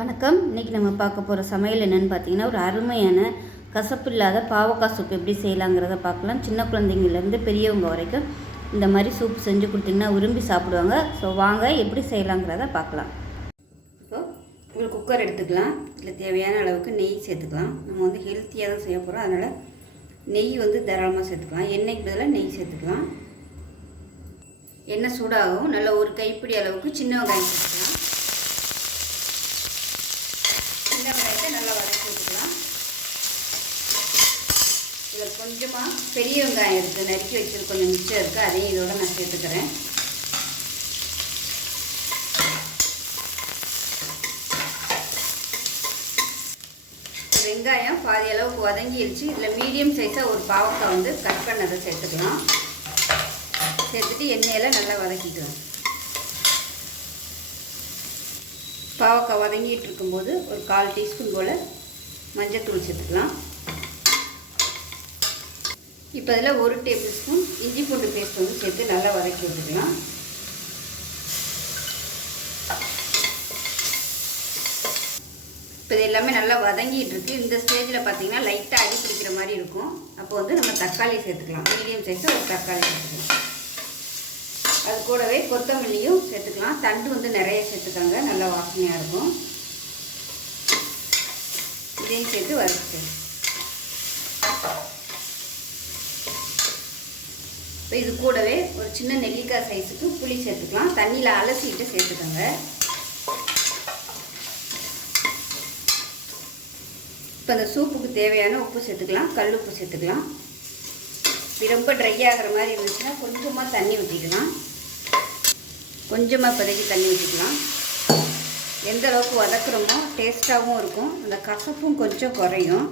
வணக்கம். இன்றைக்கி நம்ம பார்க்க போகிற சமையல் என்னென்னு பார்த்தீங்கன்னா, ஒரு அருமையான கசப்பு இல்லாத பாவக்காய் சூப் எப்படி செய்யலாங்கிறத பார்க்கலாம். சின்ன குழந்தைங்கள்லேருந்து பெரியவங்க வரைக்கும் இந்த மாதிரி சூப் செஞ்சு கொடுத்திங்கன்னா விரும்பி சாப்பிடுவாங்க. ஸோ வாங்க எப்படி செய்யலாங்கிறத பார்க்கலாம். இப்போது ஒரு குக்கர் எடுத்துக்கலாம். இதில் தேவையான அளவுக்கு நெய் சேர்த்துக்கலாம். நம்ம வந்து ஹெல்த்தியாக தான் செய்ய போகிறோம், அதனால் நெய் வந்து தாராளமாக சேர்த்துக்கலாம். எண்ணெய்க்கு பதிலாக நெய் சேர்த்துக்கலாம். எண்ணெய் சூடாகும். நல்ல ஒரு கைப்பிடி அளவுக்கு சின்ன வெங்காயம் சேர்த்துக்கலாம். சின்ன வெங்காயத்தை நல்லா வதக்கி வச்சுக்கலாம். இதில் கொஞ்சமாக பெரிய வெங்காயம் இருக்குது, நறுக்கி வச்சுட்டு கொஞ்சம் மிச்சம் இருக்குது, அதையும் இதோட நான் சேர்த்துக்கிறேன். வெங்காயம் பாதி அளவுக்கு வதங்கிடுச்சு. இதில் மீடியம் சைஸாக ஒரு பாவக்காய் வந்து கட் பண்ணதை சேர்த்துக்கலாம். சேர்த்துட்டு எண்ணெயில் நல்லா வதக்கிக்கலாம். பாவக்காய் வதங்கிட்டு இருக்கும்போது ஒரு 1/4 டீஸ்பூன் போல் மஞ்சள்தூள் சேர்த்துக்கலாம். இப்போ இதில் 1 டேபிள் ஸ்பூன் இஞ்சி பூண்டு பேஸ்ட் வந்து சேர்த்து நல்லா வதக்கி விட்டுக்கலாம். இப்போ இது எல்லாமே நல்லா வதங்கிட்டு இருக்குது. இந்த ஸ்டேஜில் பார்த்தீங்கன்னா லைட்டாக அடி பிடிக்கிற மாதிரி இருக்கும். அப்போ வந்து நம்ம தக்காளி சேர்த்துக்கலாம். மீடியம் சைஸில் ஒரு தக்காளி சேர்த்துக்கலாம். அது கூடவே கொத்தமல்லியும் சேர்த்துக்கலாம். தண்டு வந்து நிறைய சேர்த்துக்காங்க, நல்லா வாசனையாக இருக்கும். இதையும் சேர்த்து வறுத்து இப்போ இது கூடவே ஒரு சின்ன நெல்லிக்காய் சைஸுக்கு புளி சேர்த்துக்கலாம். தண்ணியில் அலசிட்டு சேர்த்துக்கோங்க. இப்போ அந்த சூப்புக்கு தேவையான உப்பு சேர்த்துக்கலாம். கல் உப்பு சேர்த்துக்கலாம். ரொம்ப ட்ரை ஆகிற மாதிரி இருந்துச்சுன்னா கொஞ்சமாக தண்ணி ஊற்றிக்கலாம். கொஞ்சமாக இப்போதைக்கு தண்ணி ஊற்றிக்கலாம். எந்த அளவுக்கு வதக்குறோமோ டேஸ்ட்டாகவும் இருக்கும், அந்த கசப்பும் கொஞ்சம் குறையும்.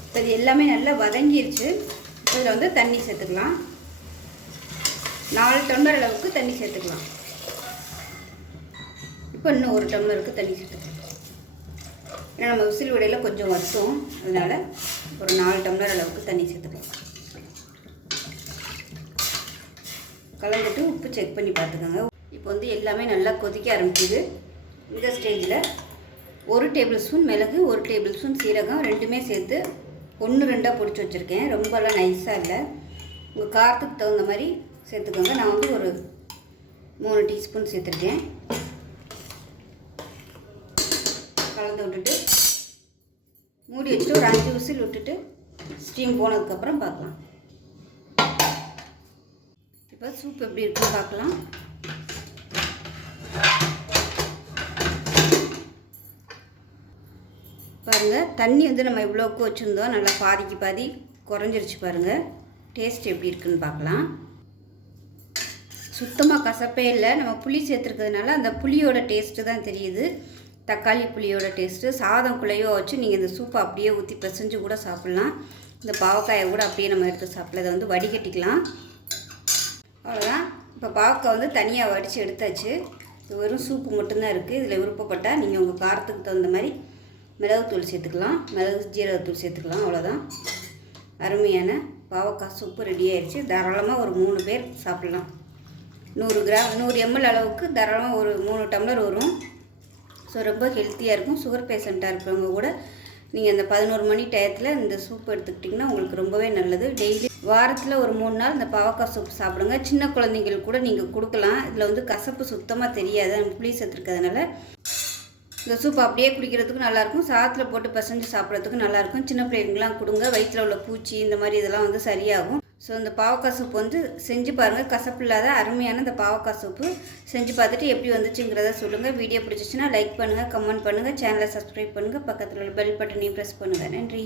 இப்போ இது எல்லாமே நல்லா வதங்கிடுச்சு. இதில் வந்து தண்ணி சேர்த்துக்கலாம். 4 டம்ளர் அளவுக்கு தண்ணி சேர்த்துக்கலாம். இப்போ இன்னும் 1 டம்ளருக்கு தண்ணி சேர்த்துக்கலாம். ஏன்னா நம்ம விசில் விடையில் கொஞ்சம் வறுத்தோம், அதனால் ஒரு 4 டம்ளர் அளவுக்கு தண்ணி சேர்த்துக்கலாம். கலந்துட்டு உப்பு செக் பண்ணி பார்த்துக்கோங்க. இப்போ வந்து எல்லாமே நல்லா கொதிக்க ஆரம்பிக்குது. இந்த ஸ்டேஜில் 1 டேபிள் ஸ்பூன் மிளகு, 1 டேபிள் ஸ்பூன் சீரகம் ரெண்டுமே சேர்த்து 1-2 பொடிச்சு வச்சுருக்கேன். ரொம்பலாம் நைஸாக இல்லை, உங்கள் காரத்துக்கு தகுந்த மாதிரி சேர்த்துக்கோங்க. நான் வந்து ஒரு 3 டீஸ்பூன் சேர்த்துருக்கேன். கலந்து விட்டுட்டு மூடி வச்சுட்டு ஒரு 5 விசில் விட்டுட்டு ஸ்டீம் போனதுக்கப்புறம் பார்க்கலாம். இப்போ சூப் எப்படி இருக்குன்னு பார்க்கலாம். பாருங்கள், தண்ணி வந்து நம்ம இவ்வளோக்கு வச்சுருந்தோம், நல்லா பாதிக்கு பாதி குறைஞ்சிருச்சு. பாருங்கள் டேஸ்ட் எப்படி இருக்குன்னு பார்க்கலாம். சுத்தமாக கசப்பே இல்லை. நம்ம புளி சேர்த்துருக்கிறதுனால அந்த புளியோட டேஸ்ட்டு தான் தெரியுது, தக்காளி புளியோட டேஸ்ட்டு. சாதம் குழையோ வச்சு நீங்கள் இந்த சூப்பை அப்படியே ஊற்றி பிசைஞ்சு கூட சாப்பிட்லாம். இந்த பாவக்காயை கூட அப்படியே நம்ம எடுத்து சாப்பிடலாம். இதை வந்து வடிகட்டிக்கலாம். அவ்வளோதான். இப்போ பாவக்காய் வந்து தனியாக வடித்து எடுத்தாச்சு. இது வெறும் சூப்பு மட்டும்தான் இருக்குது. இதில் விருப்பப்பட்டால் நீங்கள் உங்கள் காரத்துக்கு தகுந்த மாதிரி மிளகுத்தூள் சேர்த்துக்கலாம், மிளகு ஜீரகத்தூள் சேர்த்துக்கலாம். அவ்வளோதான். அருமையான பாவக்காய் சூப்பு ரெடி ஆயிடுச்சு. தாராளமாக ஒரு 3 பேர் சாப்பிட்லாம். 100 ml அளவுக்கு தாராளமாக ஒரு 3 டம்ளர் வரும். ஸோ ரொம்ப ஹெல்த்தியாக இருக்கும். சுகர் பேஷண்ட்டாக இருக்கிறவங்க கூட நீங்கள் அந்த 11 மணி டயத்தில் இந்த சூப் எடுத்துக்கிட்டிங்கன்னா உங்களுக்கு ரொம்பவே நல்லது. டெய்லி வாரத்தில் ஒரு 3 நாள் இந்த பாவக்காய் சூப் சாப்பிடுங்க. சின்ன குழந்தைங்களுக்கு கூட நீங்கள் கொடுக்கலாம். இதில் வந்து கசப்பு சுத்தமாக தெரியாது, நம்ம புளி சேர்த்துருக்கிறதுனால. இந்த சூப் அப்படியே குடிக்கிறதுக்கு நல்லாயிருக்கும், சாதத்தில் போட்டு பிசைஞ்சு சாப்பிட்றதுக்கு நல்லாயிருக்கும். சின்ன பிள்ளைங்களுக்குலாம் கொடுங்க, வயிற்றில் உள்ள பூச்சி இந்த மாதிரி இதெல்லாம் வந்து சரியாகும். ஸோ இந்த பாவக்காய் சூப் வந்து செஞ்சு பாருங்கள். கசப்பு இல்லாத அருமையான இந்த பாவக்காய் சூப்பு செஞ்சு பார்த்துட்டு எப்படி வந்துச்சுங்கிறத சொல்லுங்கள். வீடியோ பிடிச்சிச்சின்னா லைக் பண்ணுங்கள், கமெண்ட் பண்ணுங்கள், சேனலை சப்ஸ்கிரைப் பண்ணுங்கள், பக்கத்தில் உள்ள பெல் பட்டனையும் ப்ரெஸ் பண்ணுங்கள். நன்றி.